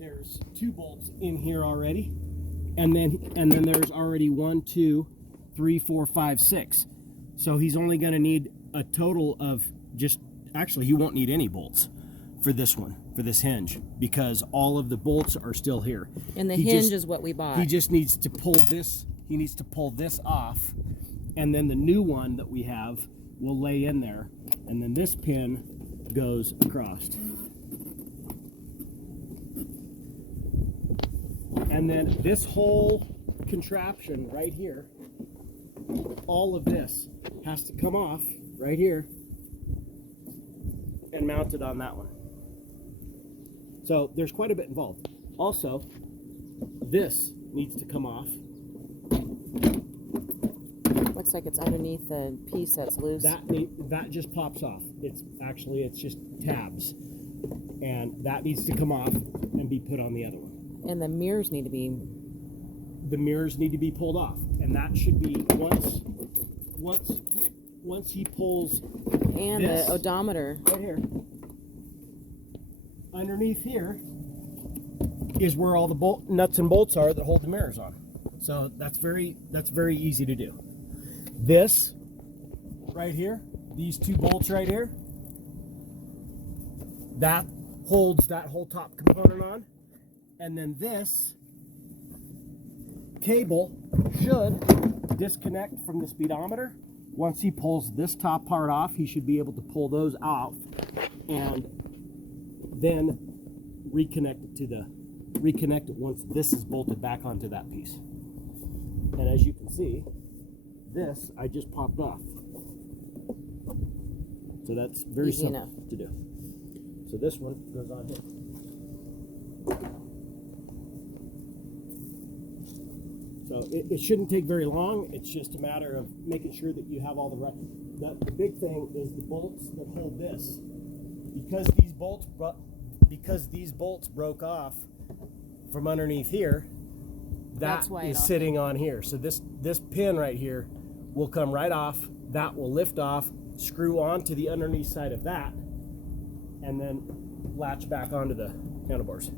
there's 2 bolts in here already, and then there's already 1, 2, 3, 4, 5, 6. So he's only going to need a total of actually he won't need any bolts for this one, for this hinge, because all of the bolts are still here. And the hinge is what we bought. He just needs to pull this. He needs to pull this off, and then the new one that we have will lay in there, and then this pin goes across. And then this whole contraption right here, all of this has to come off right here and mounted on that one. So there's quite a bit involved. Also, this needs to come off. Looks like it's underneath the piece that's loose. That just pops off. It's just tabs, and that needs to come off and be put on the other one. And the mirrors need to be. The mirrors need to be pulled off, and that should be once he pulls. And this, the odometer right here. Underneath here is where all the nuts and bolts are that hold the mirrors on. So that's very easy to do. This right here, these 2 bolts right here, that holds that whole top component on. And then this cable should disconnect from the speedometer. Once he pulls this top part off, he should be able to pull those out and then reconnect it once this is bolted back onto that piece. And as you can see, this I just popped off. So that's very Easy simple enough to do. So this one goes on here. So it shouldn't take very long. It's just a matter of making sure that you have all the big thing is the bolts that hold this. Because these bolts broke off from underneath here, that is sitting on here. So this pin right here will come right off. That will lift off, screw onto the underneath side of that, and then latch back onto the handlebars.